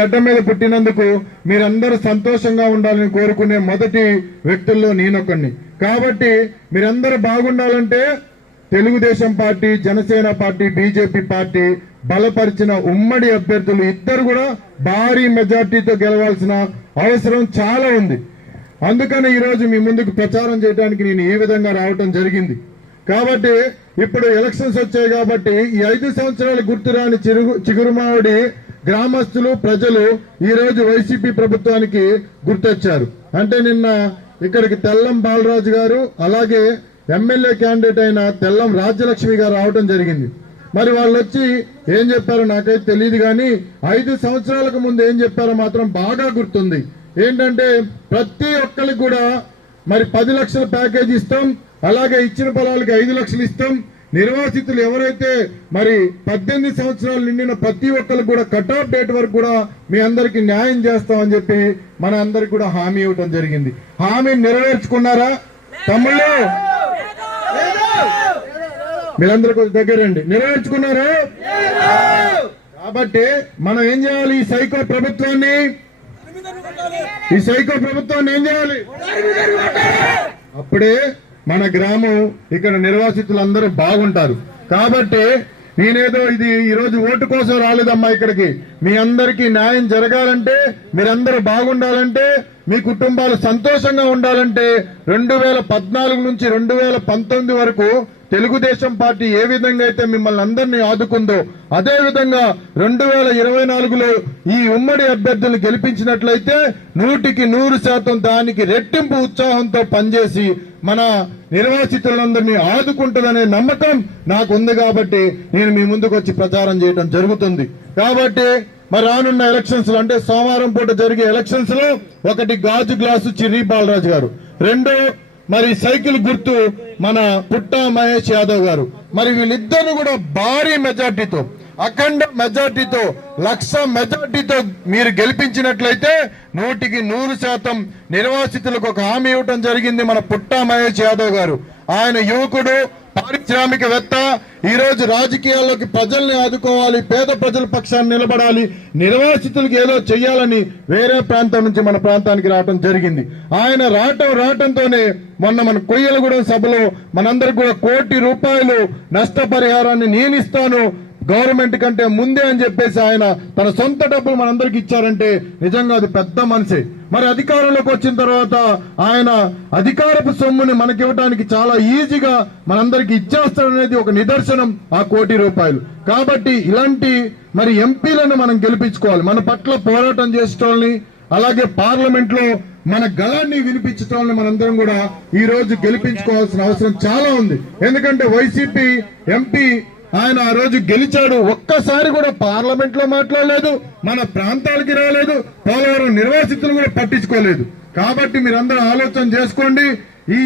గడ్డ మీద పుట్టినందుకు మీరందరూ సంతోషంగా ఉండాలని కోరుకునే మొదటి వ్యక్తుల్లో నేనొకడిని. కాబట్టి మీరందరూ బాగుండాలంటే Telugu Desam party, Janasena party, BJP party బలపరిచిన ఉమ్మడి అభ్యర్థులు ఇద్దరు కూడా భారీ మెజార్టీతో గెలవాల్సిన అవసరం చాలా ఉంది. అందుకని ఈరోజు మీ ముందుకు ప్రచారం చేయడానికి నేను ఈ విధంగా రావటం జరిగింది. కాబట్టి ఇప్పుడు ఎలక్షన్స్ వచ్చాయి కాబట్టి ఈ 5 సంవత్సరాలు గుర్తురాని చిగురుమావిడి గ్రామస్తులు, ప్రజలు ఈ రోజు వైసీపీ ప్రభుత్వానికి గుర్తొచ్చారు. అంటే నిన్న ఇక్కడికి తెల్లం బాలరాజు గారు, అలాగే ఎమ్మెల్యే క్యాండిడేట్ అయిన తెల్లం రాజ్యలక్ష్మి గారు రావటం జరిగింది. మరి వాళ్ళు వచ్చి ఏం చెప్పారో నాకైతే తెలియదు, కానీ 5 సంవత్సరాలకు ముందు ఏం చెప్పారో మాత్రం బాగా గుర్తుంది. ఏంటంటే ప్రతి ఒక్కరికి కూడా మరి 10 లక్షల ప్యాకేజ్ ఇస్తాం, అలాగే ఇచ్చిన పొలాలకి 5 లక్షలు ఇస్తాం, నిర్వాసితులు ఎవరైతే మరి 18 సంవత్సరాలు నిండిన ప్రతి ఒక్కరికి కూడా కట్ ఆఫ్ డేట్ వరకు కూడా మీ అందరికి న్యాయం చేస్తామని చెప్పి మన అందరికి కూడా హామీ ఇవ్వటం జరిగింది. హామీ నెరవేర్చుకున్నారా తమ్ముళ్ళు? మీరందరూ కొంచెం దగ్గరండి. నెరవేర్చుకున్నారా? కాబట్టి మనం ఏం చేయాలి? ఈ సైకో ప్రభుత్వాన్ని ఏం చేయాలి? అప్పుడే మన గ్రామం, ఇక్కడ నిర్వాసితులందరూ బాగుంటారు. కాబట్టి నేనేదో ఇది ఈరోజు ఓటు కోసం రాలేదమ్మా ఇక్కడికి. మీ అందరికీ న్యాయం జరగాలంటే, మీరందరూ బాగుండాలంటే, మీ కుటుంబాలు సంతోషంగా ఉండాలంటే 2014 నుంచి 2019 వరకు తెలుగుదేశం పార్టీ ఏ విధంగా అయితే మిమ్మల్ని అందరినీ ఆదుకుందో అదే విధంగా 2024లో ఈ ఉమ్మడి అభ్యర్థులు గెలిపించినట్లయితే 100% దానికి రెట్టింపు ఉత్సాహంతో పనిచేసి మన నిర్వాసితులందరినీ ఆదుకుంటుందనే నమ్మకం నాకు ఉంది. కాబట్టి నేను మీ ముందుకు వచ్చి ప్రచారం చేయడం జరుగుతుంది. కాబట్టి మరి రానున్న ఎలక్షన్స్ లో, అంటే సోమవారం పూట జరిగే ఎలక్షన్స్ లో, ఒకటి గాజు గ్లాసు చిర్రి బాలరాజు గారు, రెండో మరి సైకిల్ గుర్తు మన పుట్టా మహేష్ యాదవ్ గారు. మరి వీళ్ళిద్దరు కూడా భారీ మెజార్టీతో, అఖండ మెజార్టీతో, 1,00,000 మెజార్టీతో మీరు గెలిపించినట్లయితే 100% నిర్వాసితులకు ఒక హామీ ఇవ్వటం జరిగింది మన పుట్టా మహేష్ యాదవ్ గారు. ఆయన యువకుడు, పారిశ్రామికవేత్త. ఈ రోజు రాజకీయాల్లోకి ప్రజల్ని ఆదుకోవాలి, పేద ప్రజల పక్షాన్ని నిలబడాలి, నిర్వాసితులకు ఏదో చెయ్యాలని వేరే ప్రాంతం నుంచి మన ప్రాంతానికి రావడం జరిగింది. ఆయన రావటంతోనే మొన్న మన కొయ్యలగూడెం సభలో మనందరికి కూడా ₹1 కోటి నష్టపరిహారాన్ని నేను ఇస్తాను గవర్నమెంట్ కంటే ముందే అని చెప్పేసి ఆయన తన సొంత డబ్బులు మనందరికి ఇచ్చారంటే నిజంగా అది పెద్ద మనిషి. మరి అధికారంలోకి వచ్చిన తర్వాత ఆయన అధికారపు సొమ్ముని మనకి ఇవ్వడానికి చాలా ఈజీగా మనందరికి ఇచ్చేస్తాడనేది ఒక నిదర్శనం ఆ ₹1 కోటి. కాబట్టి ఇలాంటి మరి ఎంపీలను మనం గెలిపించుకోవాలి. మన పట్ల పోరాటం చేసేటోళ్ళని, అలాగే పార్లమెంట్ లో మన గళాన్ని వినిపించటోళ్ళని మనందరం కూడా ఈ రోజు గెలిపించుకోవాల్సిన అవసరం చాలా ఉంది. ఎందుకంటే వైసీపీ ఎంపీ ఆయన ఆ రోజు గెలిచాడు, ఒక్కసారి కూడా పార్లమెంట్ లో మాట్లాడలేదు, మన ప్రాంతాలకి రాలేదు, పోలవరం నిర్వాసితులు కూడా పట్టించుకోలేదు. కాబట్టి మీరందరూ ఆలోచన చేసుకోండి.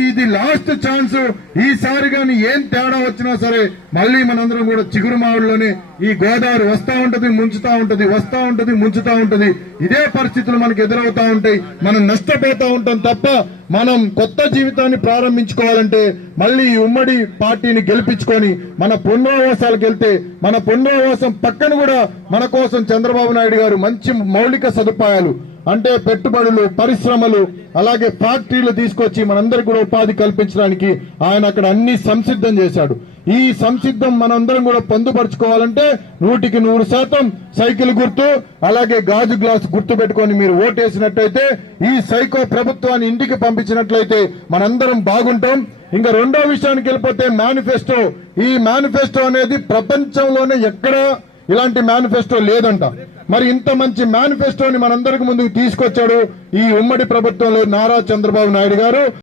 ఇది లాస్ట్ ఛాన్స్. ఈసారి కానీ ఏం తేడా వచ్చినా సరే మళ్ళీ మనందరం కూడా చిగురుమావిడిలోనే ఈ గోదావరి వస్తా ఉంటది, ముంచుతా ఉంటది, వస్తా ఉంటది, ముంచుతా ఉంటది. ఇదే పరిస్థితులు మనకు ఎదురవుతా ఉంటాయి. మనం నష్టపోతా ఉంటాం తప్ప మనం కొత్త జీవితాన్ని ప్రారంభించుకోవాలంటే మళ్ళీ ఈ ఉమ్మడి పార్టీని గెలిపించుకొని మన పునరావాసాలకు వెళ్తే, మన పునరావాసం పక్కన కూడా మన కోసం చంద్రబాబు నాయుడు గారు మంచి మౌలిక సదుపాయాలు, అంటే పెట్టుబడులు, పరిశ్రమలు, అలాగే ఫ్యాక్టరీలు తీసుకొచ్చి మనందరికి కూడా ఉపాధి కల్పించడానికి ఆయన అక్కడ అన్ని సంసిద్ధం చేశాడు. ఈ సంసిద్ధం మనందరం కూడా పొందుపరుచుకోవాలంటే 100% సైకిల్ గుర్తు, అలాగే గాజు గ్లాస్ గుర్తు పెట్టుకొని మీరు ఓటేసినట్టయితే, ఈ సైకో ప్రభుత్వాన్ని ఇంటికి పంపించినట్లయితే మనందరం బాగుంటాం. ఇంకా రెండో విషయానికి వెళ్ళిపోతే మేనిఫెస్టో. ఈ మేనిఫెస్టో అనేది ప్రపంచంలోనే ఎక్కడా ఇలాంటి మేనిఫెస్టో లేదంట. మరి ఇంత మంచి మేనిఫెస్టోని మనందరికి ముందుకు తీసుకొచ్చాడు ఈ ఉమ్మడి ప్రభుత్వంలో నారా చంద్రబాబు నాయుడు గారు.